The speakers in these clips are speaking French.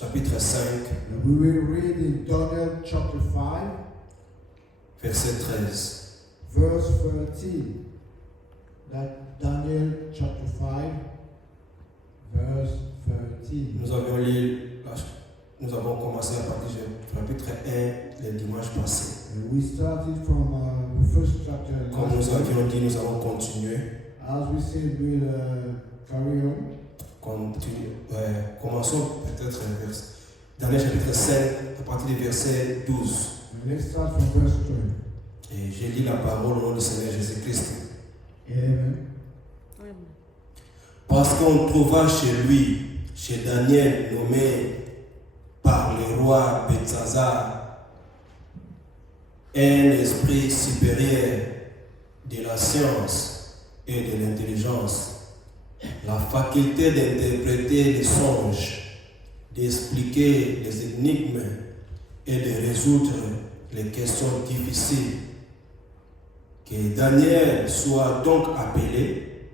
chapitre 5, And we will read in Daniel chapter 5, verset 13. verse 13. That Daniel chapter 5, verse 13. Nous avons commencé à partir du chapitre 1 le dimanche passé. And we started from the first chapter. Comme nous avions dit, nous allons continuer. As we said, we'll carry on. Commençons peut-être Daniel chapitre 5 à partir du verset 12. And let's start from verse 12. Et j'ai lu la parole au nom du Seigneur Jésus-Christ. Amen. Parce qu'on trouva chez lui, chez Daniel, nommé par le roi Belshazzar, un esprit supérieur de la science et de l'intelligence, la faculté d'interpréter les songes, d'expliquer les énigmes et de résoudre les questions difficiles. Que Daniel soit donc appelé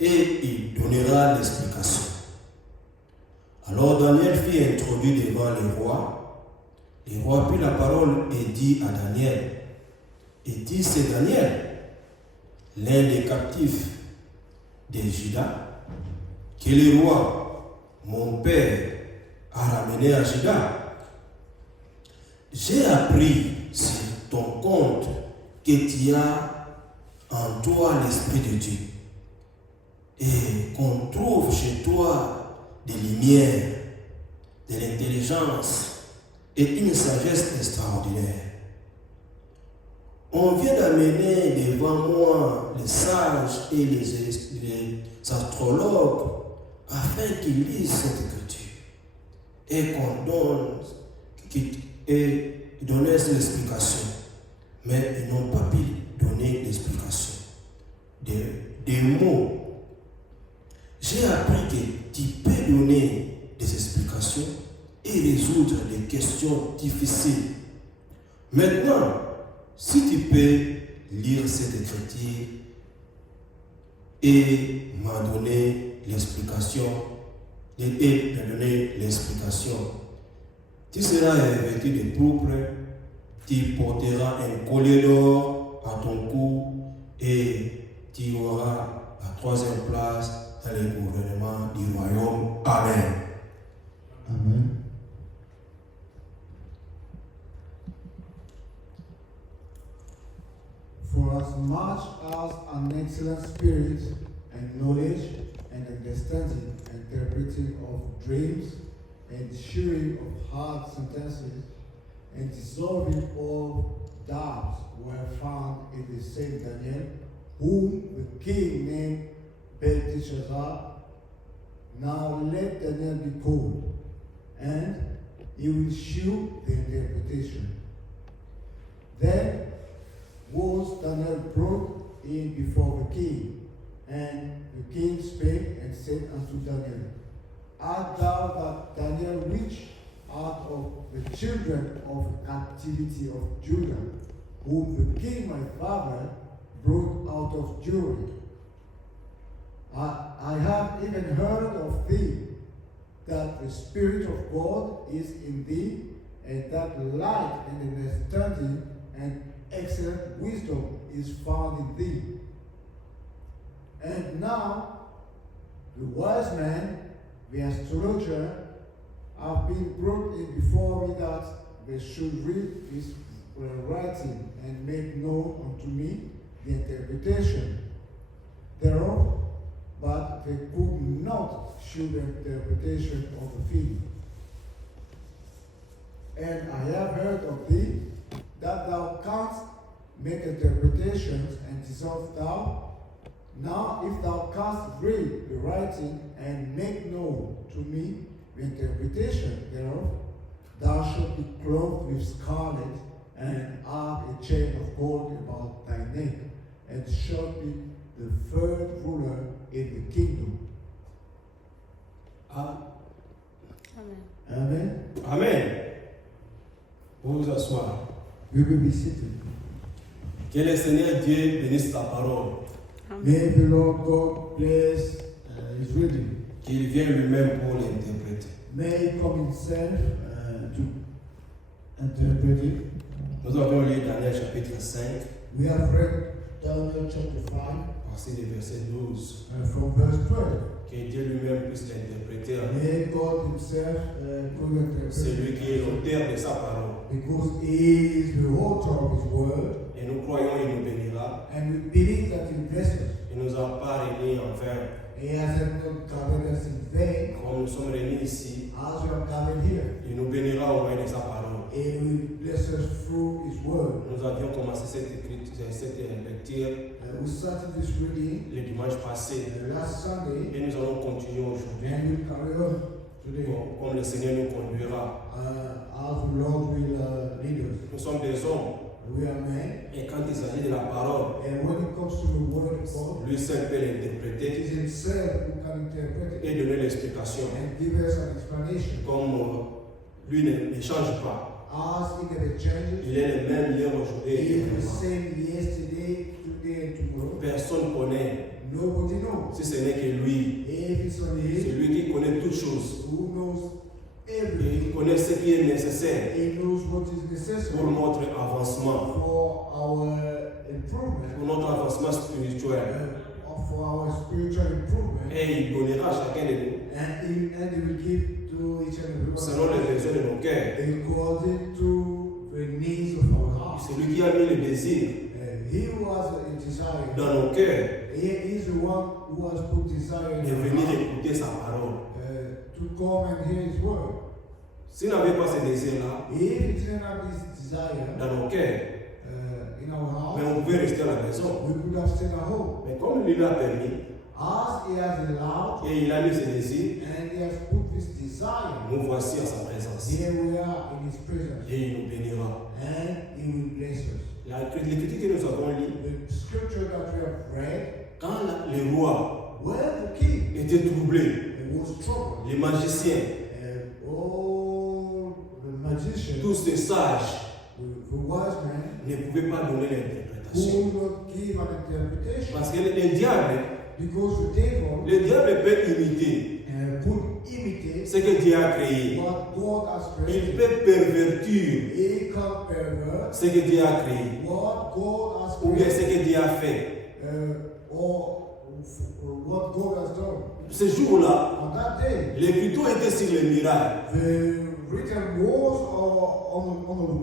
et il donnera l'explication. Alors Daniel fut introduit devant le roi. Le roi prit la parole et dit à Daniel, et dit c'est Daniel, l'un des captifs de Juda, que le roi, mon père, a ramené à Juda. J'ai appris sur ton compte que tu as en toi l'Esprit de Dieu et qu'on trouve chez toi des lumières, de l'intelligence et une sagesse extraordinaire. On vient d'amener devant moi les sages et les astrologues afin qu'ils lisent cette écriture et qu'on donne l'explication. Mais ils n'ont pas pu donner l'explication. Des mots. J'ai appris que tu peux donner des explications et résoudre des questions difficiles. Maintenant, si tu peux lire cette écriture et m'a donné l'explication, et me donner l'explication, tu seras revêtu de pourpre, tu porteras un collier d'or à ton cou et tu auras la troisième place dans le gouvernement du royaume. Amen. Amen. For as much as an excellent spirit and knowledge and understanding, interpreting of dreams and issuing of hard sentences and dissolving all doubts were found in the same Daniel, whom the king named Belteshazzar. Now let Daniel be called, and he will shew the interpretation. Then was Daniel brought in before the king, and the king spake and said unto Daniel, Art thou that Daniel which art of the children of captivity of Judah, whom the king my father brought out of Jewry? I have even heard of thee, that the Spirit of God is in thee, and that light and understanding and excellent wisdom is found in thee. And now the wise man, the astrologer, have been brought in before me, that they should read his writing and make known unto me the interpretation thereof, but they could not shew the interpretation of the thing. And I have heard of thee, that thou canst make interpretations, and dissolve thou. Now if thou canst read the writing and make known to me the interpretation thereof, thou shalt be clothed with scarlet, and have a chain of gold about thy neck, and shalt be the third ruler in the kingdom. Amen. Amen. Amen. Vous vous asseoir. We will be seated. Que le Seigneur Dieu bénisse ta parole. May the Lord God bless His reading. Qu'il vienne lui-même pour l'interpréter. may come himself to interpret it. Nous avons lu Daniel chapitre 5, We have read Daniel chapter 5 partie du verset 12. from verse 12. Que Dieu lui-même puisse l'interpréter. May God himself could interpret C'est lui qui est it l'auteur de sa parole. because he is the author of his word, Et nous croyons qu'il nous bénira. and we believe that he blesses us. Il ne nous a pas réunis en vain. He hasn't not gathered us in vain Comme nous sommes réunis ici, as we are gathered here. il nous bénira au moyen de sa parole. He will bless us through his word. Nous avions commencé cette lecture We started this reading le dimanche passé. last Sunday, Et nous allons continuer aujourd'hui. and we'll carry on today Comme le Seigneur nous conduira. as the Lord will lead us. Nous sommes des hommes. We are men, Et quand il s'agit de la parole, and when it comes to the word of God, lui seul peut it l'interpréter is himself who can interpret it et donner l'explication. and give us an explanation. Comme lui ne change pas. As he never changes, Il est le même hier, aujourd'hui he et is the éternellement. same yesterday, today, and tomorrow. Personne ne connaît, Nobody knows. si ce n'est que lui. If it's only C'est him lui qui connaît toutes choses. who knows Et everything, il connaît ce qui est nécessaire he knows what is necessary pour notre avancement, for our pour improvement, notre avancement spirituel. for our spiritual improvement, Et il donnera à chacun de nous, and he will give to each and every selon one les besoins de nos cœurs. according to the needs of our heart. C'est lui qui a mis le désir He who has a desire, dans nos cœurs he is the one who has put desire in de our venir heart, écouter sa parole. to come and hear his word. S'il n'avait pas ce désir-là If he didn't have this desire dans nos cœurs, in our mais heart, on pouvait rester à la maison. we could have stayed at home. Mais comme lui l'a permis As he has allowed et il a mis ses désirs, and he has put this desire, nous voici à sa présence. here we are in his presence, Et il nous bénira. and he will bless us. L'écriture que nous avons lue, The scripture that we have read, quand le roi when the king était troublé, was troubled, les magiciens, all the magicians, tous ces sages the wise men, ne pouvaient pas donner l'interprétation. who will not give an interpretation, Parce que le diable because the devil peut imiter could imitate ce que Dieu a créé. what God has Il created. peut pervertir He can pervert ce que Dieu a créé. what God has Ou bien created, ce que Dieu a fait. or what God has done. Ce jour-là, On that day, l'écriture était sur les miracles. the written was on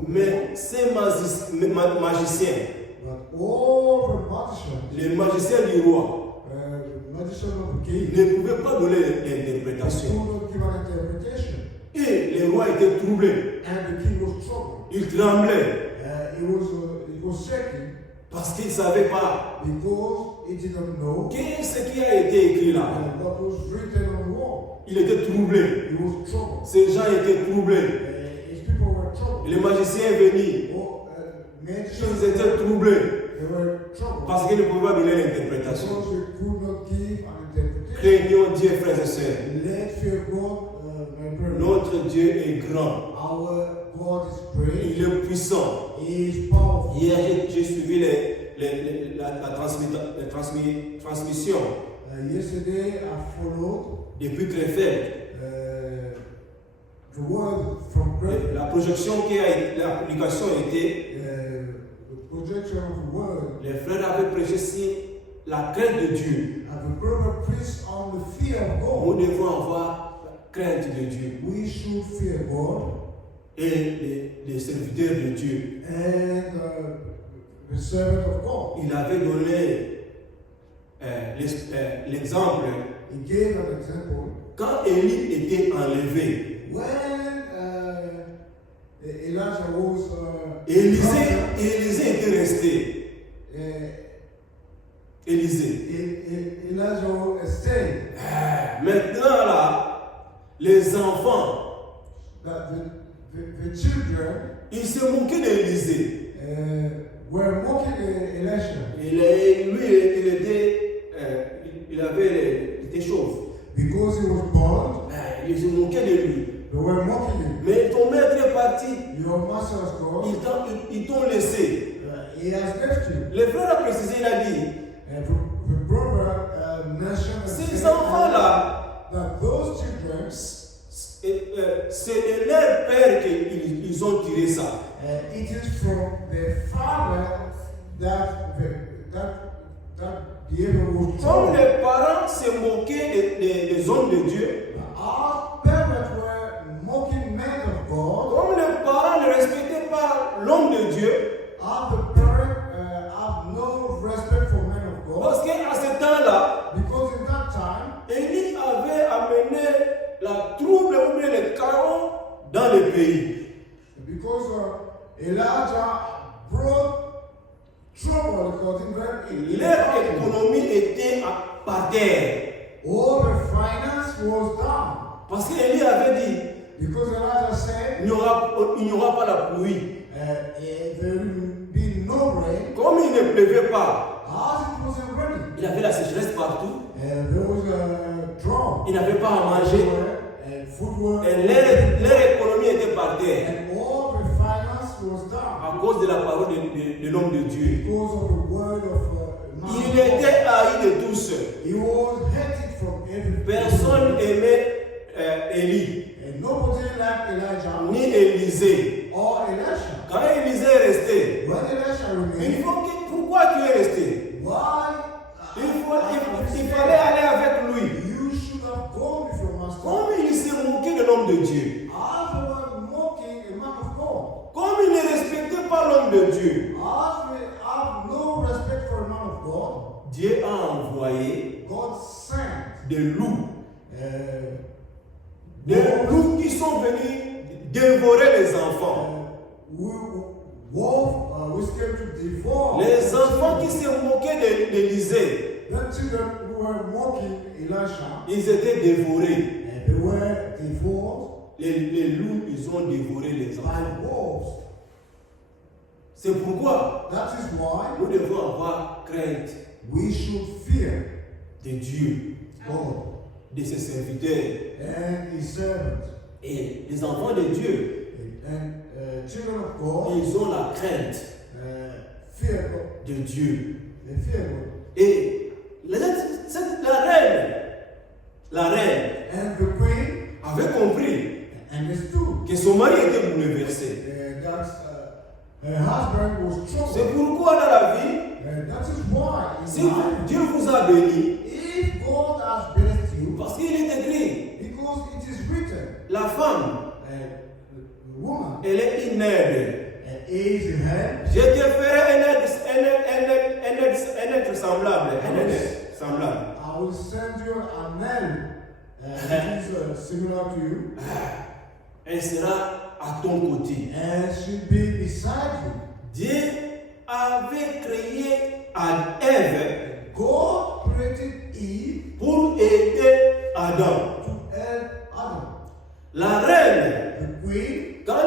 the Mais ces magiciens, but all the magicians, les magiciens du roi, magicians of the king, ne pouvaient pas donner they l'interprétation. could not give an interpretation. Et le roi était troublé. And the king was troubled. Il tremblait He was shaking parce qu'il ne savait pas because he didn't know ce qui a été écrit là. what was written on the wall. Il était troublé. He was troubled. Ces gens étaient troublés. His people were troubled. Les magiciens venus, Magicians, ils étaient troublés they were troubled parce qu'ils ne pouvaient pas donner l'interprétation. because they could not give an interpretation. Craignons Dieu, frères et sœurs. Let's fear God, my brother. Notre Dieu est grand. Our God is great. Il est puissant. He is powerful. Hier, j'ai suivi la transmission Yesterday, I followed depuis très faible. the word from great. La projection l'application était, The projection of the word. les frères avaient prêché sur la crainte de Dieu. And the brother preached on the fear of Nous God. devons avoir crainte de Dieu. We should fear God Et les serviteurs de Dieu, and the servant of God. il avait donné l'exemple He gave an example. quand Élie était enlevé. When Elijah was Élisée était resté. Elijah stayed. Maintenant là, les enfants, That the children ils se moquaient d'Élisée. were mocking Elisha Il était chauve. because he was bald. Ils se moquaient de lui. They were mocking him. Mais ton maître est parti. Your master has gone. Ils t'ont laissé. He has left you. Le frère a précisé, il a dit, The brother mentioned and ces said enfants-là, that those children, c'est de leur père qu'ils ont tiré ça. It is from the father that the evil was Comme told. les parents se moquaient des hommes de Dieu, Our parents were mocking men of God. comme les parents ne respectaient pas l'homme de Dieu, Our parents have no respect for men of God. parce qu'à ce temps-là, Because in that time, Élie avait amené la trouble ou bien le chaos dans le pays. because Elijah brought trouble because Leur économie était par terre. all the finance was down. Parce qu'Élie avait dit, Because Elijah said il n'y aura pas la pluie. there will be no rain. Comme il ne pleuvait pas, As it wasn't raining, il y avait la sécheresse partout. there was a drought. Il n'avait pas à manger. Food were, Et leur économie était par terre. and all the finance was down. À cause de la parole de l'homme de Dieu. Because of the word of man. Il était haï de tous. He was hated from every Personne n'aimait Élie, And nobody liked Elijah ni Élisée. or Elisha. Quand Élisée est resté, When Elisha remained, pourquoi tu es resté? why? Il fallait aller avec lui. You should have gone with your master. Comme il s'est moqué de l'homme de Dieu, As they were mocking a man of God, comme il ne respectait pas l'homme de Dieu, as they have no respect for a man of God, Dieu a envoyé God sent des loups. uh, Des loups qui sont venus dévorer les enfants. wolves came to devour Les enfants qui se moquaient d'Élisée, the children who were mocking Elisha. ils étaient dévorés. And they were devoured Les loups, ils ont dévoré les enfants. by wolves. C'est pourquoi That is why nous devons avoir crainte we should fear de Dieu, God de ses serviteurs. and His servants. Et les enfants de Dieu, And children of God ils ont la crainte fear God. de Dieu. They fear God. Et la reine And the queen avait compris understood que son mari était bouleversé. that her husband was C'est troubled. pourquoi dans la vie, That is why in si life, Dieu vous a béni, if God has blessed you, parce qu'il est écrit, because it is written, la femme, the woman elle est une aide. is the head, Je te ferai un être semblable. Un être semblable. I will send you an man that is similar to you, Elle sera à ton côté. and she'll be beside you. Dieu avait créé Ève God created Eve pour aider Adam. to help Adam. La reine, The queen, quand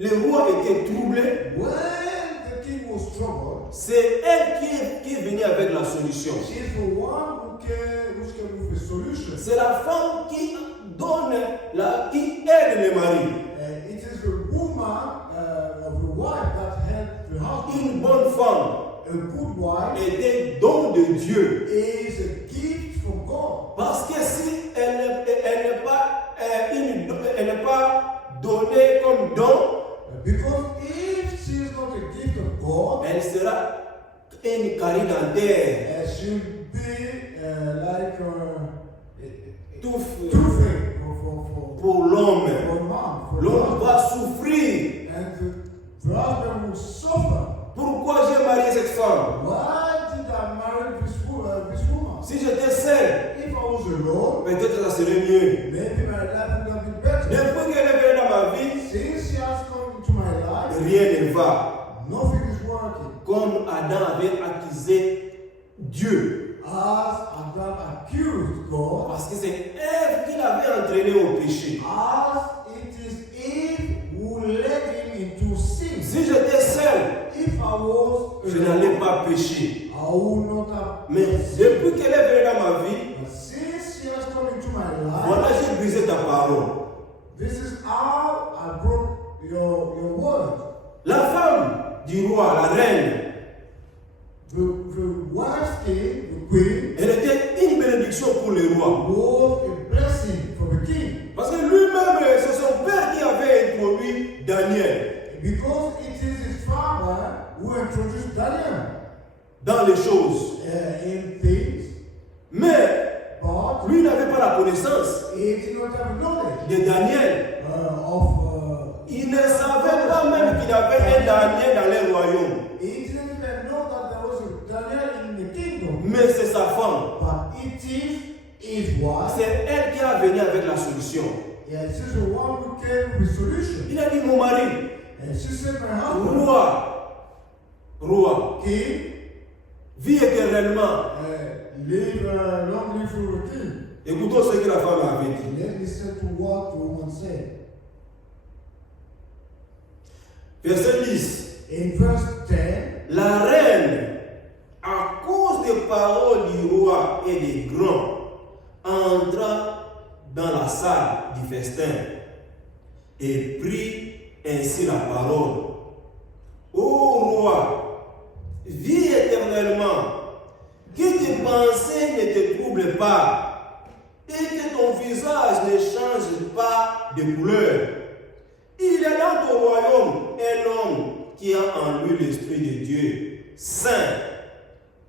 le roi était troublé, when the king was troubled, c'est elle qui est venue avec la solution. she's the one who came with a solution. C'est la femme qui donne, qui aide le mari. It is the woman of the wife that helped the husband. Une bonne femme A good wife est un don de Dieu. is a gift from God. Parce que si elle n'est pas donnée comme don, Because if she is not a gift of God, elle sera une carie dentaire. she'll be like Tout true faith pour l'homme. for man. For L'homme the va husband. souffrir. And the husband will suffer. Pourquoi j'ai marié cette femme? Why did I marry this woman? Si j'étais seul, If I was alone, peut-être ça serait mieux. maybe my life would have been better. Depuis qu'elle est venue dans ma vie, Since she has come into my life, rien ne va. nothing is working. Comme Adam avait accusé Dieu. As Adam accused God, Parce que c'est Ève qui l'avait entraîné au péché. as it is Eve who led him into sin. Si j'étais seul, If I was je n'allais pas pécher. I would not have. Mais depuis qu'elle est venue dans ma vie, But since she has come into my life, voilà, j'ai brisé ta parole. this is how I broke your word. La femme du roi, la reine, The wife king, the queen, elle était une bénédiction pour le roi. was a blessing for the king. Parce que lui-même, c'est son père qui avait introduit Daniel. Because it is his father who introduced Daniel dans les choses. In things. Mais but lui n'avait pas la connaissance he did not have knowledge de Daniel. Il ne savait pas même qu'il y avait un Daniel dans les royaumes. He didn't even know that there was a Daniel in the kingdom. Mais c'est sa femme. But it is his wife. C'est elle qui a venu avec la solution. Yeah, she's the one who came with solution. Il a dit, mon mari, and she said, my husband, roi, king, vis éternellement. Live long live for the king. Écoutons ce que la femme avait dit. Let's listen to what the woman said. Verset 10. In verse 10, la reine, à cause des paroles du roi et des grands, entra dans la salle du festin et prit ainsi la parole. Ô roi, vis éternellement, que tes pensées ne te troublent pas et que ton visage ne change pas de couleur. Il est dans ton royaume un homme qui a en lui l'Esprit de Dieu, saint.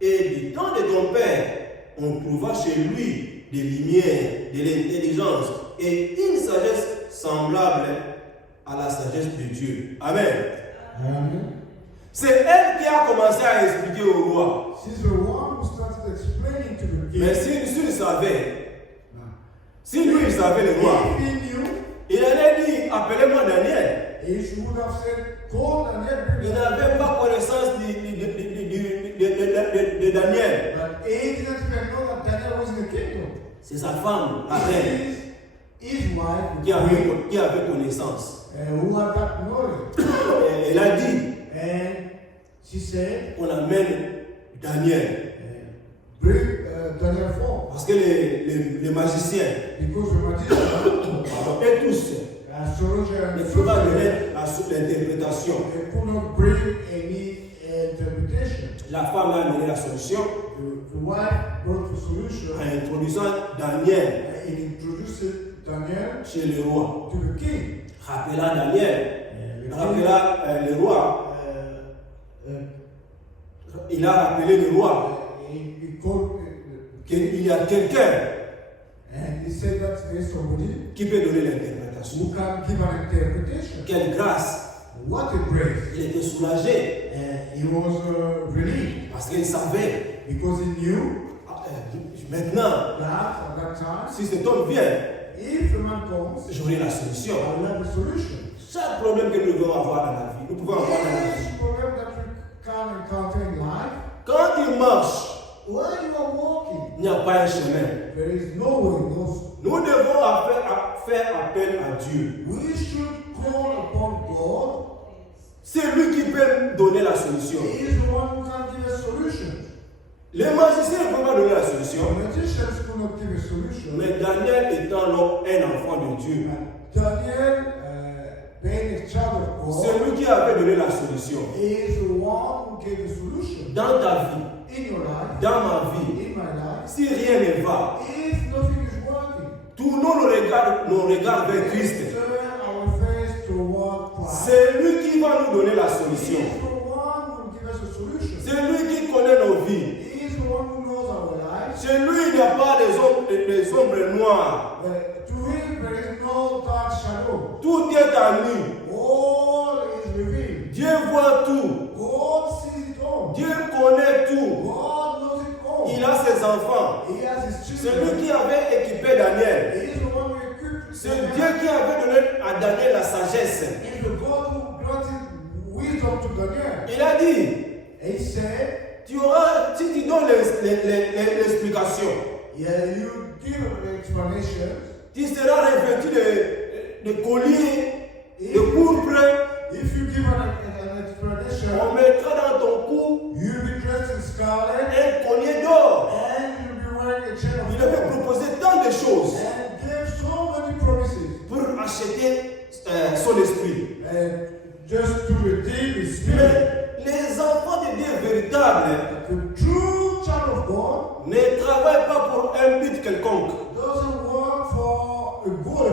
Et du temps de ton père, on trouva chez lui des lumières, de l'intelligence et une sagesse semblable à la sagesse de Dieu. Amen. Amen. C'est elle qui a commencé à expliquer au roi. She's the one who started explaining to the king. Mais si il savait, si lui il savait le roi, il allait dire, appelez-moi Daniel. He should have said, call Daniel. Il n'avait pas connaissance de Daniel. But he didn't even know that Daniel was in the kingdom. C'est sa femme, la reine, his wife, qui avait connaissance. Who had that knowledge. Elle a dit, and she said, on amène Daniel. Bring Daniel forth. Parce que les magiciens, because the magicians, et tous, ne peuvent pas donner l'interprétation. They could not bring any interpretation. La femme a amené la solution. The wife brought the solution. En introduisant Daniel, in introducing Daniel chez le roi. To the king. Rappelant Daniel, rappelant le roi. Il a rappelé le roi qu'il y a quelqu'un qui peut donner l'interprétation. Who can give an interpretation. Quelle grâce! What a grace! Il était soulagé. He was relieved. Parce qu'il savait. Because he knew. Maintenant, that at that time, si cet homme vient, if the man comes, j'aurai la solution. I will have the solution. Chaque problème que nous devons avoir dans la vie, nous pouvons avoir dans la vie. Problem that we can encounter in life. Quand il marche, while you are walking, il n'y a pas un chemin. There is no way, no. Nous devons faire appel à Dieu. We should call upon God. C'est lui qui peut donner la solution. He is the one who can give a solution. Les magiciens ne peuvent pas donner la solution. The magicians could not give a solution. Mais Daniel étant un enfant de Dieu, Daniel, being a child of God, c'est lui qui avait donné la solution. He is the one who gave the solution. Dans ta vie, in your life, dans ma vie, in my life, si rien ne va, if nothing is working, tournons nos regards vers Christ. turn our face toward Christ. C'est lui qui va nous donner la solution. He is the one who will give us a solution. C'est lui qui connaît nos vies. He is the one who knows our lives. Chez lui, il n'y a pas des ombres noires. To him there is no dark shadow. Tout est à lui. All is revealed. Dieu voit tout. God sees it all. Dieu connaît tout. God knows it all. Il a ses enfants. He has his C'est children. lui qui avait équipé Daniel. He is the one who equipped. C'est Dieu qui avait donné à Daniel la sagesse. He is the God who granted wisdom to Daniel. Il a dit, He said, si tu donnes l'explication, yeah, you give an explanation. tu seras revêtu de collier, de pourpre. If you give an explanation, On mettra dans ton cou you'll be dressed in scarlet un collier d'or. and you'll be wearing a chain of Il avait gold. proposé tant de choses And gave so many promises. pour acheter son esprit. And just to redeem his spirit. Mais les enfants de Dieu véritables The true child of God ne travaillent pas pour un but quelconque. doesn't work for a goal, a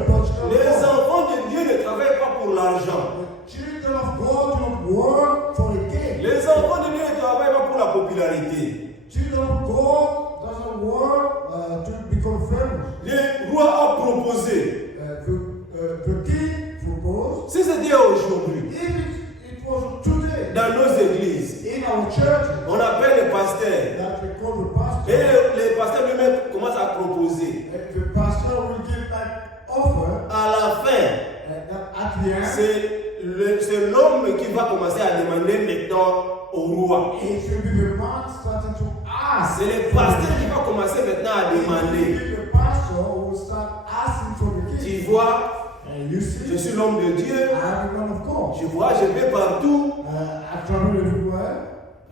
bien. C'est l'homme qui va commencer à demander maintenant au roi. It should be the man starting to ask. C'est le pasteur qui va commencer maintenant à It should demander. be the pastor who will start asking for the king. Tu vois, And you see, je suis l'homme de Dieu. I am the man of God. Je vois, je vais partout. I travel everywhere.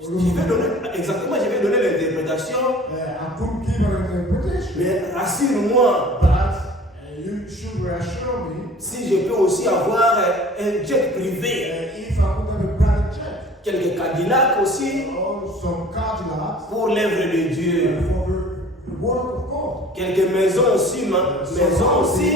Je vais donner, exactement, je vais donner l'interprétation. I could give an interpretation. Mais rassure-moi, But you should reassure me si je peux aussi avoir un jet privé, if I could have a private jet quelques Cadillacs aussi, or some Cadillacs pour l'œuvre de Dieu. for the work of God. Quelques maisons aussi, maisons aussi.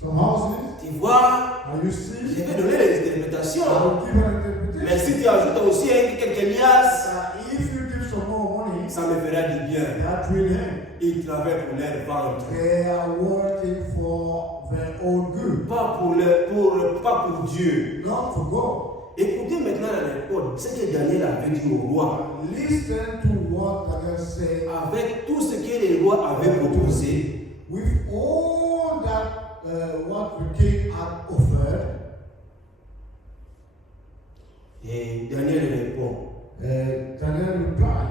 Some houses. Tu vois, You see, je vais donner l'interprétation. I will give an interpretation. Mais si tu ajoutes aussi quelques liasses, If you give some more money, ça me fera du bien. that will help. Ils travaillent pour leur ventre. They are working for their own good, Pas pour Dieu. not for God. Écoutez maintenant la réponse, ce que Daniel avait dit au roi. Listen to what Daniel said. Avec tout ce que les rois avaient proposé, With all that what the king had offered, et Daniel répond. Daniel replied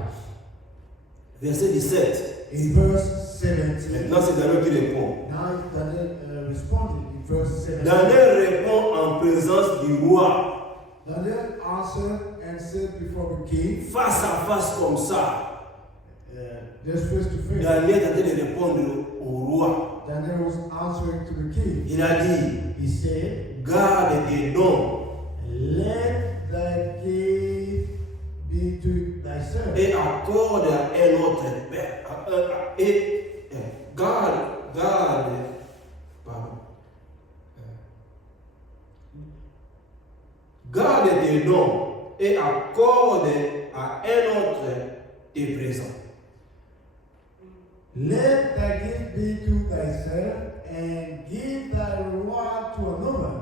Verset 17. in verse 17. Maintenant, c'est Daniel qui répond. Now Daniel responded in verse 17. Daniel répond en présence du roi, Daniel answered and said before the king, face à face comme ça. just face to face. Daniel a de répondre au roi. Daniel was answering to the king. Il a dit, He said, garde tes dons let thy gift be to thyself, et accorde à un autre père. Et garde, pardon. Garde tes dons et accorde à un autre tes présents. let thy gift be to thyself, and give thy reward to another,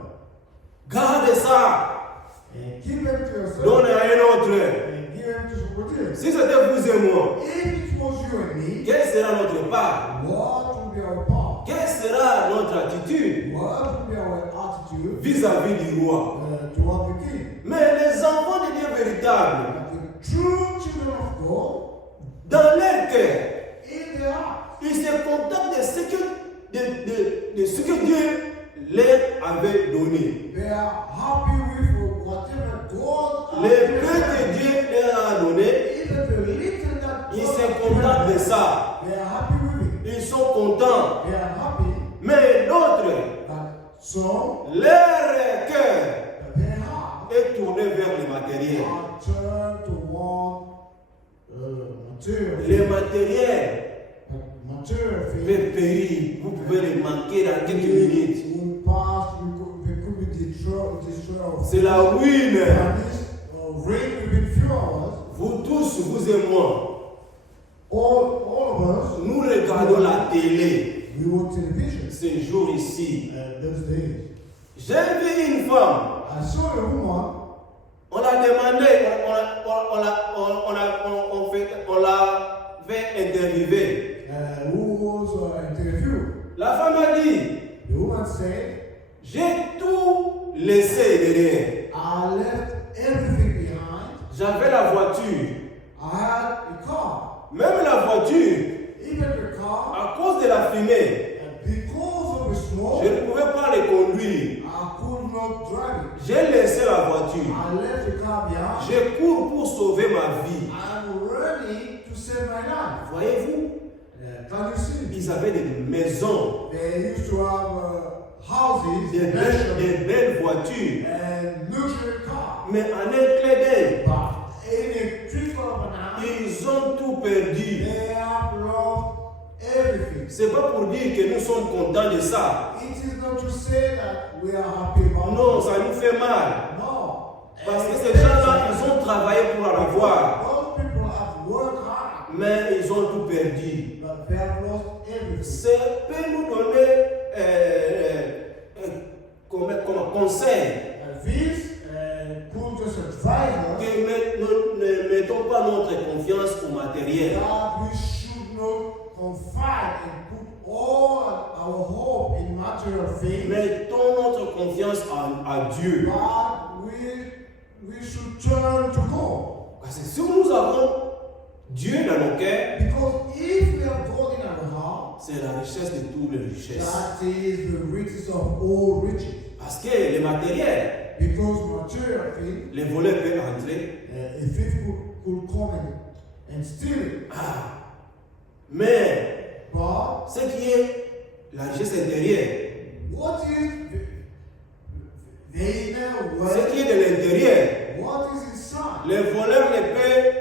Garde ça, and give them to yourself, donne à un autre. and give them to somebody else. Si c'était vous et moi, If it was you and me, quelle sera notre part? what would be our part? Quelle sera notre attitude What would be our attitude vis-à-vis du roi? toward the king? Mais les enfants de Dieu véritables, The true children of God, dans leur cœur, in their heart, ils se contentent de ce que Dieu leur avait donné. they are happy with whatever God Le has peu given que them. Dieu leur a donné, Even the little that ils God se has given contentent de them, ça. they are happy with it. Ils sont contents. They are happy, Mais d'autres, but some, leur cœur their heart est tourné vers le matériel. are turned toward material Le things. matériel Material things. peut périr. Vous pouvez le manquer dans quelques minutes. Will pass, they could be destroyed. C'est la ruine. And this rain within few hours. Vous tous, vous et moi, All of us, nous regardons la télé we watch television ces jours ici. those days. J'ai vu une femme. I saw a woman. On l'a demandé, on l'a fait interviewer. Who was interviewed. La femme a dit, The woman said, j'ai tout laissé derrière. I left everything behind. J'avais la voiture. I had a car. Même la voiture, Even the car, à cause de la fumée, because of the smoke, je ne pouvais pas le conduire. I could not drive it. J'ai laissé la voiture. I left the car behind. Je cours pour sauver ma vie. I'm running to save my life. Voyez-vous, Can you see? ils avaient des maisons, They used to have houses, des belles voitures. and luxury cars. Mais en un clin d'œil, But in a trickle of an eye, ils ont tout perdu. they have lost everything. C'est pas pour dire que nous sommes contents de ça. It is not to say that we are happy about Non, it. ça nous fait mal. No. Parce que ces gens-là, ils ont travaillé pour en avoir. Those people have worked hard, Mais ils ont tout perdu. but they have lost everything. Ça peut nous donner comme conseil This could just advise us que ne mettons pas notre confiance au matériel. that we should not confide and put all our hope in material things. Mettons notre confiance à Dieu. But we should turn to God. Parce que si nous avons Dieu dans nos cœurs, Because if we have God in our heart, c'est la richesse de toutes les richesses. that is the riches of all riches. Parce que les matériels, Because material things, les voleurs peuvent entrer. a thief could come and steal it. Mais But ce qui est la richesse intérieure, what is the inner ce wealth? qui est de l'intérieur, What is inside? les voleurs ne peuvent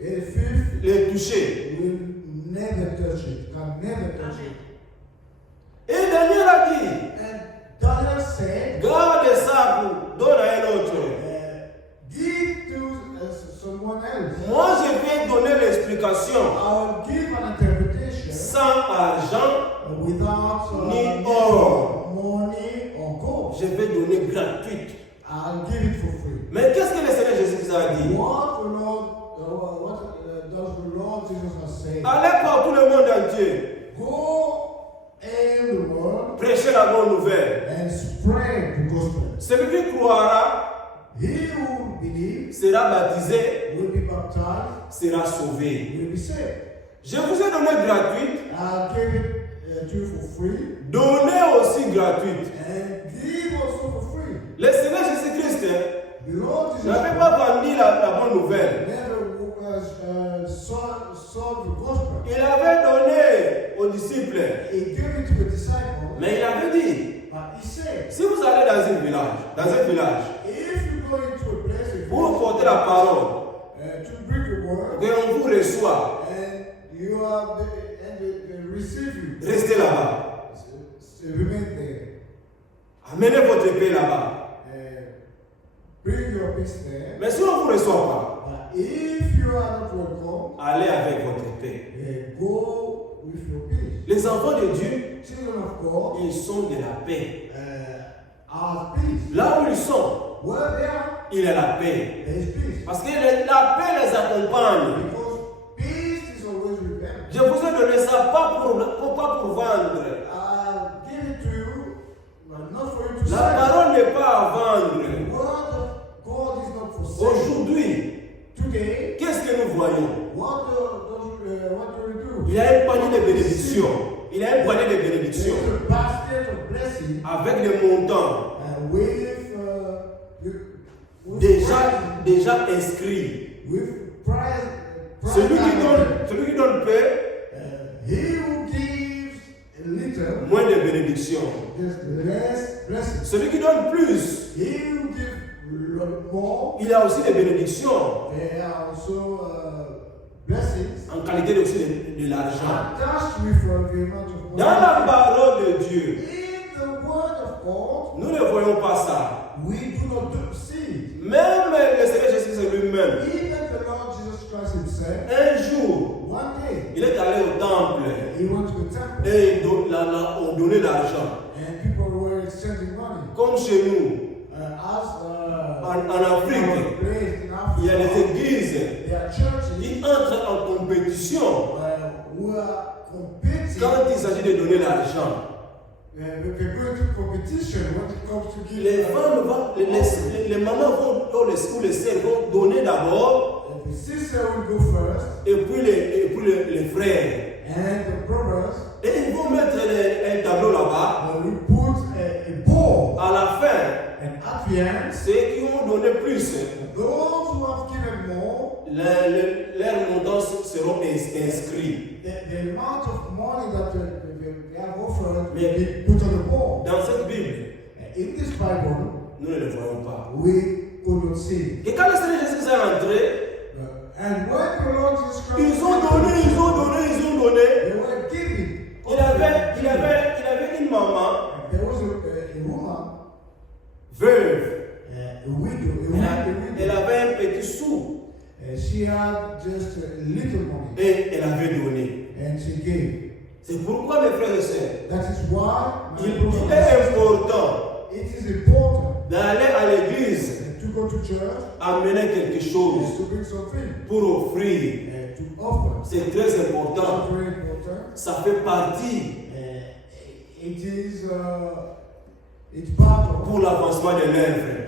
A thief les toucher. will never touch it, can never touch it. Et Daniel a dit, And Daniel said, garde ça pour donne à un autre. give to someone else. Moi, je vais donner l'explication I'll give an interpretation sans argent without ni or. money or gold. Je vais donner gratuite. I'll give it for free. Mais qu'est-ce que le Seigneur Jésus-Christ a dit? What does the Lord Jesus has said? Allez par tout le monde entier, Go in the world prêchez la bonne nouvelle. and spread the gospel. Celui qui croira He who believes sera baptisé, will be baptized, sera sauvé. will be saved. Je vous ai donné gratuite, I'll give it to you for free donnez aussi gratuite. and give also for free. Le Seigneur Jésus-Christ The Lord Jesus n'avait pas vendu la bonne nouvelle. never sold the gospel. Il avait donné aux disciples, He gave it to the disciples, mais il avait dit, but he said, si vous allez dans un village, if you go into a place pour porter la parole, to bring the word, et on vous reçoit, and you are they receive you, restez là-bas. remain there. Amenez votre épée là-bas. Bring your peace there. Mais si on ne vous reçoit pas, But if you are not welcome, allez avec votre épée. go with your peace. Les enfants de Dieu, Children of God ils sont de la paix. are peace. Là où ils sont, Where they are, il est la paix. there is peace. Parce que la paix les accompagne. Because peace is always with them. Je vous ai donné ça pas pour vendre. I'll give it to you, but not for you to La sell. parole n'est pas à vendre. The word of God is not for sale. Aujourd'hui, Today, qu'est-ce que nous voyons? what do we do? Il y a un panier de bénédictions. Il y a un panier de There bénédictions is a basket of blessing avec des montants déjà inscrits. with prize. Celui qui donne peu, He who gives a little, moins de bénédictions. there's less blessing. Celui qui donne plus, He who gives more, il y a aussi des bénédictions there are also blessings en qualité aussi de l'argent. attached with the amount of money. Dans la parole de Dieu, In the word of God, nous ne voyons pas ça. we do not see it. Même le Seigneur Jésus lui-même, Even the Lord Jesus Christ himself, un jour, one day, il est allé au temple he went to the temple et on donnait l'argent. and people were exchanging money. Comme chez nous, en Afrique, il y a des églises there are churches qui entrent en compétition who are competing. quand il s'agit de donner l'argent. They go into competition when it comes to give. Les femmes vont, les mamans vont, ou les sœurs vont donner d'abord, The sister will go first, et puis les frères. and the brothers Et ils vont mettre un tableau là-bas. will put a bowl. À la fin, And at the end, ceux qui ont donné plus, those who have given more, leurs montants seront inscrits. the amount of money that they have offered will Mais- be put on the board. Dans cette Bible, In this Bible, nous ne le voyons pas. we could not see it. Et quand le Seigneur Jésus est rentré, And when the Lord Jesus Christ, ils ont donné. they were giving. Il avait une maman There was a woman, veuve. a widow, Elle avait un petit sou she had just a little money, et elle avait donné. and she gave. C'est pourquoi, mes frères et sœurs, That is why my il brothers and est sisters, important it is important d'aller à l'église, to go to church amener quelque chose is to bring something, pour offrir. to offer. C'est très important. It's very important. Ça fait partie It's part of pour l'avancement de l'œuvre.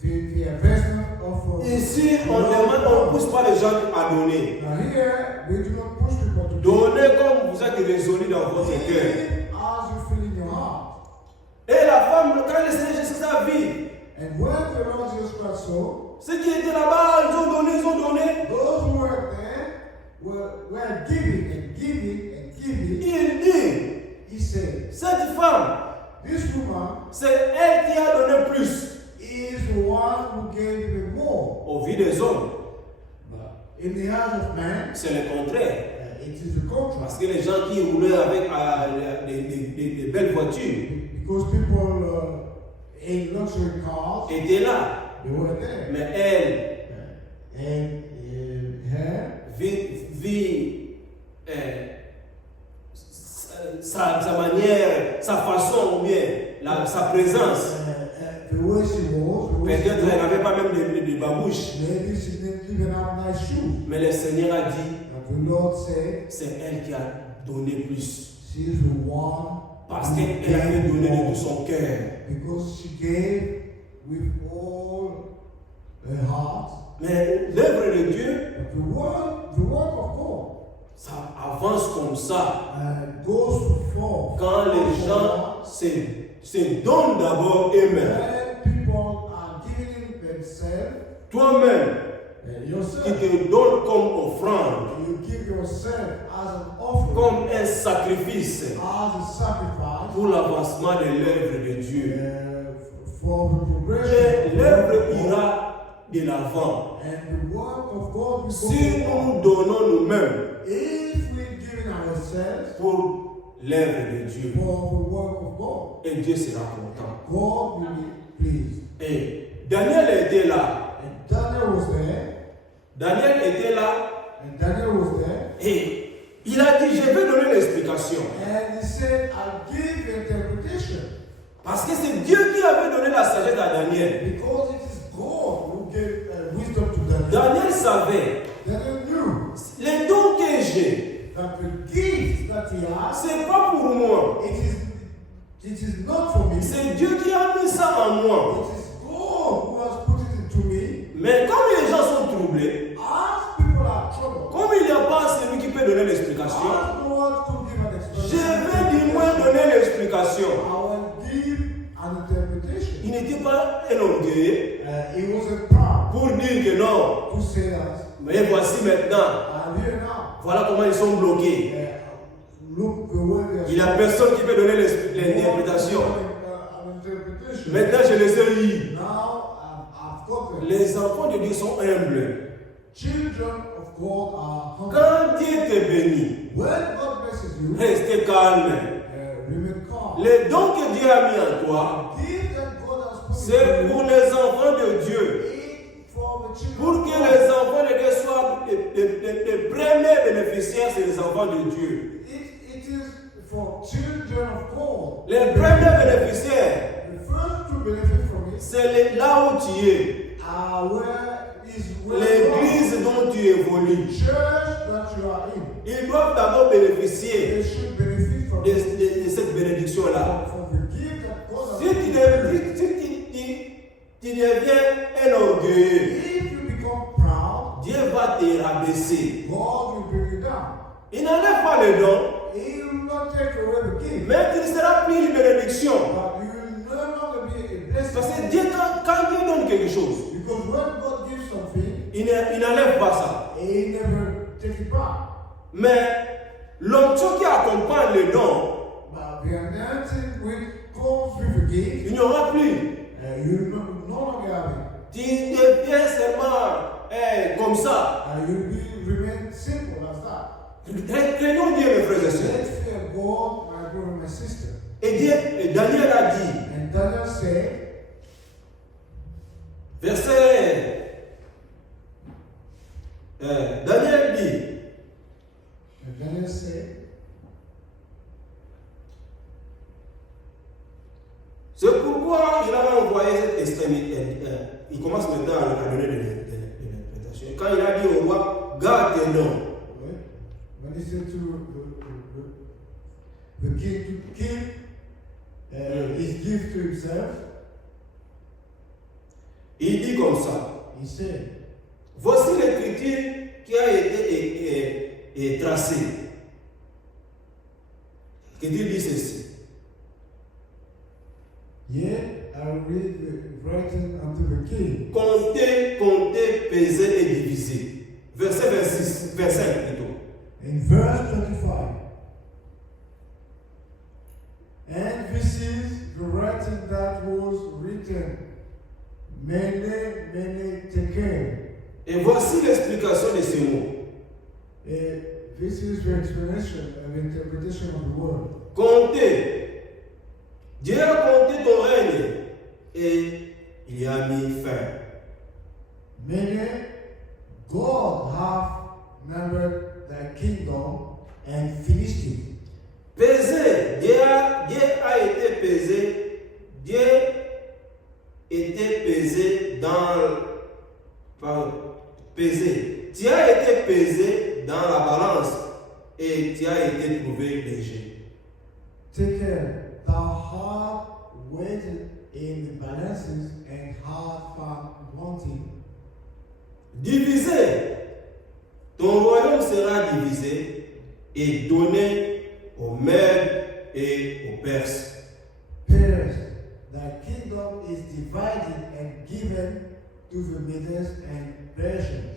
the investment of. Ici, on ne pousse pas les gens à donner. Here, we do not push people to Donnez comme vous êtes résolu dans votre cœur. give as you feel in your heart. Et la femme, quand le Seigneur Jésus a vu, And when the Lord Jesus Christ saw, ceux qui étaient là-bas, ils ont donné. those who were there were giving and giving and giving. Il dit, He said, cette femme, this woman c'est elle qui a donné plus is the one who gave even more. aux vies des hommes. But in the eyes of man, C'est le contraire. it is the contrast. Parce que les gens qui roulaient avec des belles voitures Because people in luxury cars, étaient là. they were there. Mais elle And her, vit sa manière, sa façon ou bien sa présence. the way she was, Peut-être elle n'avait pas même de babouches. maybe she didn't even have nice shoes. Mais le Seigneur a dit, But the Lord said, c'est elle qui a donné plus. she is the one Parce who qu'elle avait gave donné de more. tout son cœur. Because she gave with all her heart. Mais l'œuvre de Dieu, But the work of God ça avance comme ça. goes forth. Quand les gens se donnent d'abord eux-mêmes. When people are giving themselves, Toi-même, qui yourself, te donnes comme offrande, you give yourself as an offering, comme un sacrifice as a sacrifice pour l'avancement de l'œuvre de Dieu. for the Et progression. l'œuvre ira de l'avant. And the work of God will Si go on. nous donnons nous-mêmes If we're giving ourselves pour l'œuvre de Dieu, for the work of God, et Dieu sera content. God will be pleased. Et Daniel était là. And Daniel was there. Daniel était là And Daniel was there. et il a dit, je vais donner l'explication. And he said, I'll give the interpretation. Parce que c'est Dieu qui avait donné la sagesse à Daniel. Because it is God who gave wisdom to Daniel. Daniel savait, Daniel knew les dons que j'ai, that the gift that he has, c'est pas pour moi. it is not for me. C'est Dieu qui a mis ça en moi. It is God who has put it into me. Mais comme les gens sont troublés, As people are troubled, comme il n'y a pas celui qui peut donner l'explication, as no one could give an je explanation, vais du moins donner l'explication. I will give an interpretation. Il n'était pas un orgueilleux He wasn't proud pour dire que non. to say that. Mais voici maintenant, I'm here now. voilà comment ils sont bloqués. Look the way they are. Il n'y a personne qui peut donner l'interprétation. An interpretation. Maintenant, je les ai lus. Now I've got them. Les enfants de Dieu sont humbles. Children of God are humble. Quand Dieu te bénit, When God blesses you, restez calme. remain calm. Les dons que Dieu a mis en toi, Give that God has put c'est in pour you. les enfants de Dieu. It for the children Pour of que God. les enfants de Dieu soient les premiers bénéficiaires, c'est les enfants de Dieu. It is for children of God. Les premiers bénéficiaires, The first to benefit from it c'est là où tu es. are where you are. L'église dont tu évolues. The church that you are in. Ils doivent d'abord bénéficier They should benefit from de cette bénédiction-là. from the gift that God has Si tu deviens un orgueilleux, If you become proud, Dieu va te rabaisser. God will bring you down. Il n'enlève pas le don, He will not take away the gift, mais tu ne seras plus une bénédiction. but you will no longer be a blessing. Parce que Dieu, quand Dieu donne quelque chose, Because when God gives something, il n'enlève pas ça. He never takes it back. Mais l'onction qui accompagne le don, But the anointing which comes with the gift, il n'y aura plus. you will no longer have it. Tu deviens seulement comme ça. You will remain simple as that. Craignons Dieu, mes frères et sœurs. Let's fear God, my brother and my sister. Et Daniel a dit, And Daniel said, verset 1, Daniel dit, and Daniel said, c'est pourquoi il a envoyé cette extrémité. Il commence maintenant à donner de l'interprétation. Quand il a dit au roi, garde tes noms. when he said to the king to keep his gift to himself. Il dit comme ça. He said, Voici l'écriture qui a été tracée. L'écriture dit ceci. Yet I read the writing unto the king. Comptez, pesez et divisez. Verset 26, verset plutôt. In verse 25. And this is the writing that was written. Mene, mene, tekel. Et voici l'explication de ces mots. This is the explanation and interpretation of the word. Comptez. Dieu a compté ton règne et il y a mis fin. Mene, God hath numbered thy kingdom and finished it. Pesé, Dieu a été pesé, Dieu était pesé pesé. Tu as été pesé dans la balance et tu as été trouvé léger. Take care, thou art weighed in the balances and art found wanting. Divisé, ton royaume sera divisé et donné aux Mèdes et aux Perses. Parents, thy kingdom is divided and given to the Medes and Persians.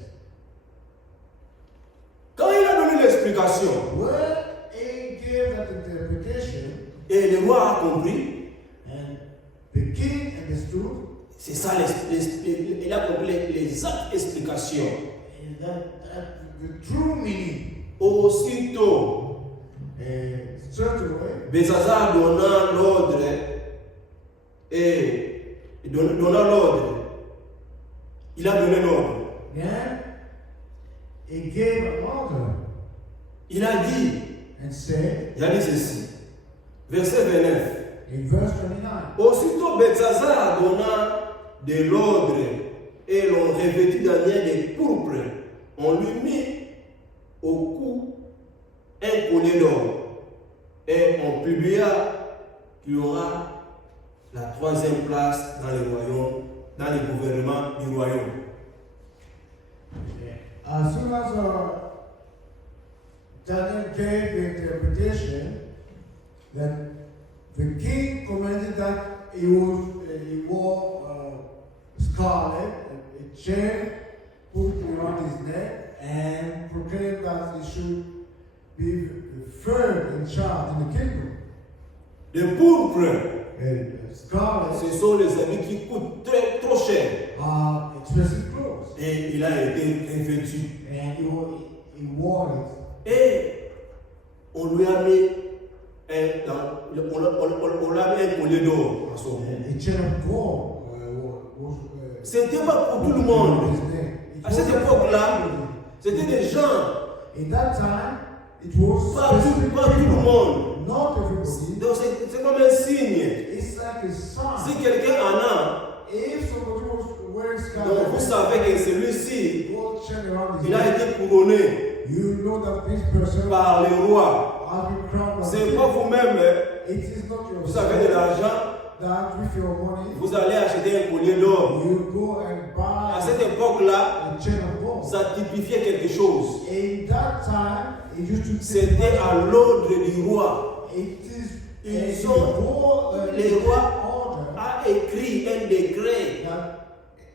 Quand il a donné l'explication When he gave that interpretation, et le roi a compris, and the king understood, c'est ça, il a compris les autres explications. that the true meaning, Aussitôt, straight away, Belshazzar donna l'ordre il a donné l'ordre. then he gave an order Il a dit, and said, il a dit ceci, verset 29. in verse 29, Aussitôt Belshazzar donna de l'ordre et l'on revêtit Daniel de pourpre. On lui mit au cou un collier d'or et on publia qu'il y aura la troisième place dans le royaume, dans le gouvernement du royaume. as soon as Daniel gave the interpretation, that the king commanded that he wore scarlet, a chain put around his neck, and proclaimed that he should be the third in charge in the kingdom. Le pourpre, Scarlet ce sont les habits qui coûtent trop cher. are expensive clothes, Et il a été revêtu. and he wore it. Et on lui a mis un collier d'or à son cou. A chain of gold was C'était pas pour tout le monde. À cette époque-là, c'était des gens, in that time, it was pas tout le monde. not everybody. Donc c'est comme un signe. It's like a sign. Si quelqu'un en a, If somebody was wearing donc vous scarlet, savez que celui-ci, gold chain around his il a neck, été couronné you know that this person par le roi. has been crowned by C'est the pas king. vous-même, It is not your vous avez de l'argent, that with your money, vous allez acheter un collier d'or. you go and À buy cette époque-là, a chain of gold. ça typifiait quelque chose. In that time, it used to C'était à l'ordre du roi. It is Ils ont, les rois a écrit un décret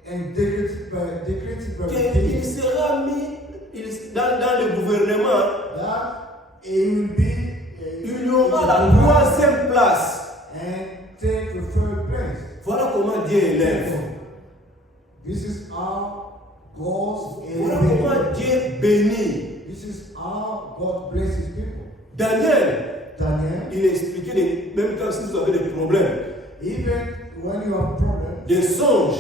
and decreed by the qu'il king sera mis dans le gouvernement. that it will be Il y aura la troisième place. and take the third place. Voilà comment Dieu élève. This is how God's Voilà comment Dieu bénit. This is how God blesses people. Daniel, Daniel, il expliquait, même quand si vous avez des problèmes, even when you have problems, des songes,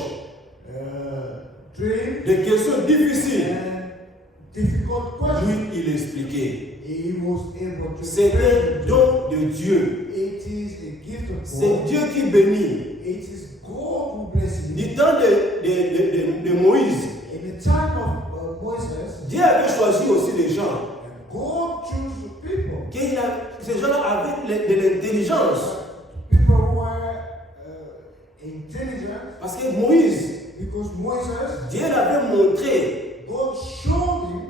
dreams, des questions difficiles, and difficult questions, lui, il expliquait. he was able to C'est un explain. don de Dieu. It is a gift of C'est God. Dieu qui bénit. It is God who blesses. Du temps de Moïse, In the time of Moses, Dieu avait choisi aussi les gens. God chose people. Ces gens-là avaient de l'intelligence. People who were intelligent. Parce que Moïse, Because Moses, Dieu l'avait montré God showed him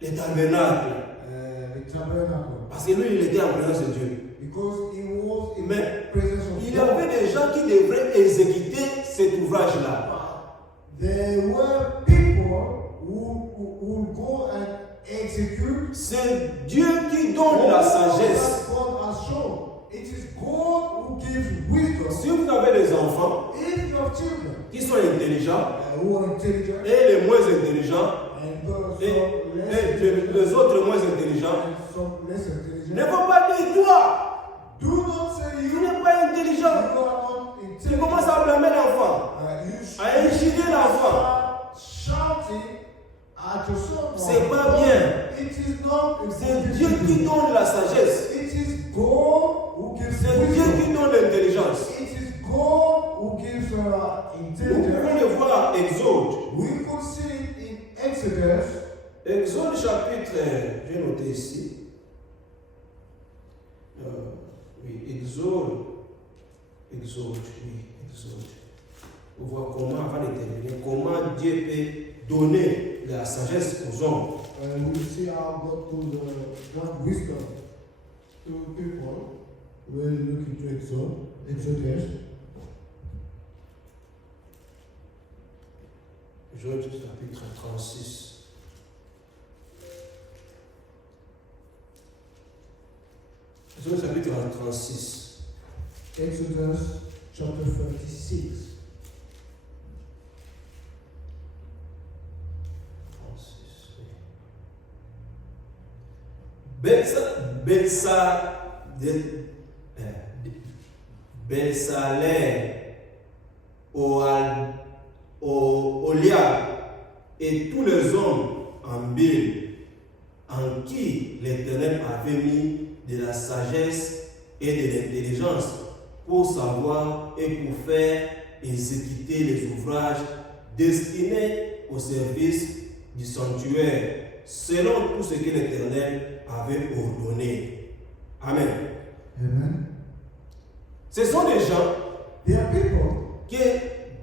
les tabernacles. the tabernacle. Parce que lui, il était en présence de Dieu. Because he was in Mais the presence of il y God. avait des gens qui devraient exécuter cet ouvrage-là. There were people who go and execute. C'est Dieu qui donne la sagesse. God has shown. It is God who gives wisdom. Si vous avez des enfants If you have children qui sont intelligents who are intelligent et les moins intelligents and those et less les autres moins intelligents, and some less intelligent, ne faut pas dire toi, do not say tu you n'es pas intelligent. are not Tu intelligent. commences à blâmer l'enfant, à insulter l'enfant. Shouting at your son. C'est pas bien. It is not. C'est Dieu qui donne la sagesse. It is God who gives C'est Dieu wisdom. qui donne l'intelligence. It is God who gives Nous intelligence. pouvons le voir à Exode. We could see it in Exodus. Exode chapitre, j'ai noté ici. Oui, Exode. Pour voir comment, avant de terminer, comment Dieu peut donner la sagesse aux hommes. We see how God could grant wisdom to people. We'll look into Exodus. Exode chapitre 36. Exode chapitre 36. Exodus chapter 36. Belsalel, Oliab et tous les hommes en Bible en qui l'Éternel avait mis de la sagesse et de l'intelligence pour savoir et pour faire exécuter les ouvrages destinés au service du sanctuaire, selon tout ce que l'Éternel avait ordonné. Amen. Amen. Ce sont des gens There are people que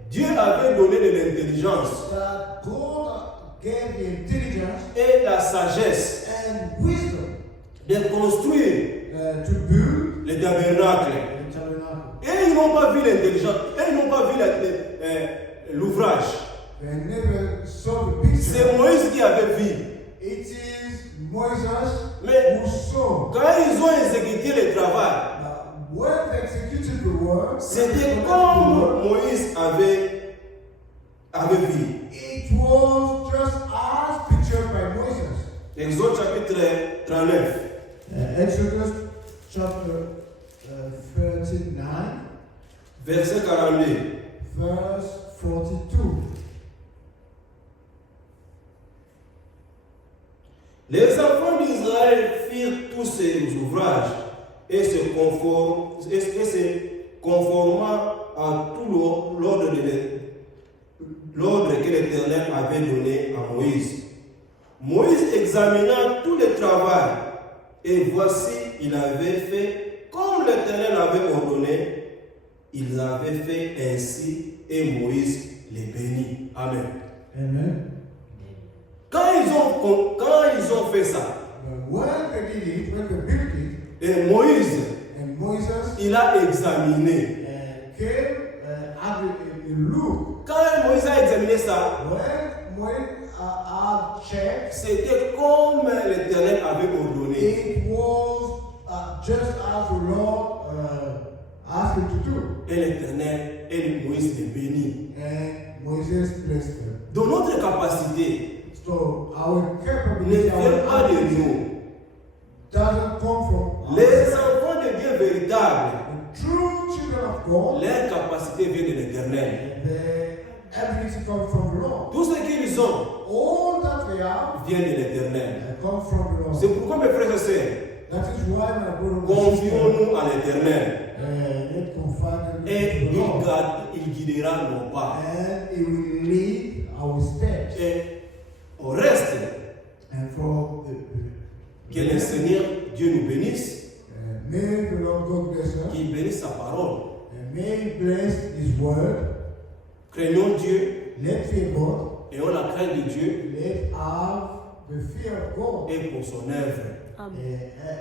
Dieu avait donné de l'intelligence that God gave the intelligence et la sagesse and wisdom de construire to build le tabernacle. the tabernacle. Et ils n'ont pas vu l'intelligence, et ils n'ont pas vu l'ouvrage. They never saw the picture. C'est Moïse qui avait vu. It is Moses Mais who saw. quand ils ont exécuté le travail, When they executed the work, c'était comme Moïse avait vu. it was just as pictured by Moses. Exode chapitre 39. Exodus chapter 39, Verset 42. verse 42. Les enfants d'Israël firent tous ces ouvrages et se conformant à tout l'ordre que l'Éternel avait donné à Moïse. Moïse examina tout le travail et voici, il avait fait comme l'Éternel avait ordonné. Ils avaient fait ainsi et Moïse les bénit. Amen. Amen. Quand ils ont fait ça, When they did it, when they built it, et Moïse, and Moses il a examiné. came, had a look. Quand Moïse a examiné ça, When I checked, c'était comme l'Éternel avait ordonné. it was just as the Lord asked him to do. Et l'Éternel et Moïse les bénit. And Moses blessed them. Dans notre capacité, So our ne capability, vient pas de ability nous. doesn't come from Les us. enfants de Dieu véritables, The true children of God, leur capacité vient de l'Éternel. the ability comes from the Lord. Tout ce qu'ils ont All that they have vient de l'Éternel. comes from the C'est Lord. pourquoi mes frères et sœurs, That is why my brother and sister, confions-nous à l'Éternel. let confide Et in the Lord. il guidera nos pas. And He will lead our steps. Et au reste, And for que le Seigneur Dieu nous bénisse, May the Lord God bless us. qu'il bénisse sa parole. And may He bless His word. Craignons Dieu, Let's fear God. ayons la crainte de Dieu Let's have the fear of God. et pour son œuvre. Amen. Uh,